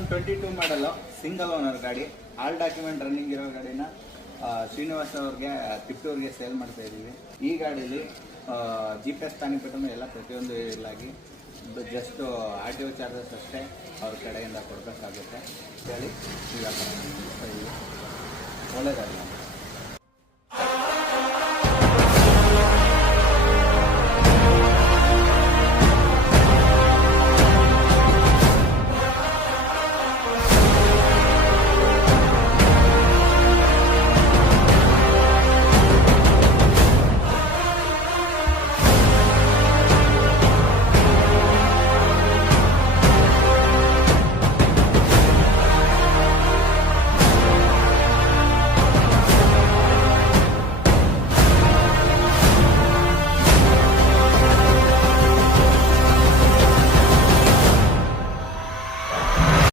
2022 ಮಾಡಲು single owner ಗಾಡಿ, all document running ಇರೋ ಗಾಡಿನ ಶ್ರೀನಿವಾಸ್ ಅವ್ರಿಗೆ ತಿಪ್ಟೂರ್ಗೆ ಸೇಲ್ ಮಾಡ್ತಾ ಇದ್ದೀವಿ. ಈ ಗಾಡೀಲಿ GPS ತಾನಿಪಟ್ಟನು ಎಲ್ಲ ಪ್ರತಿಯೊಂದು ಇರಲಾಗಿ ಜಸ್ಟ್ RTO ಚಾರ್ಜಸ್ ಅಷ್ಟೇ ಅವ್ರ ಕಡೆಯಿಂದ ಕೊಡಬೇಕಾಗುತ್ತೆ ಹೇಳಿ ಈಗ ಒಳ್ಳೆಯದಾಗಲ್ಲ.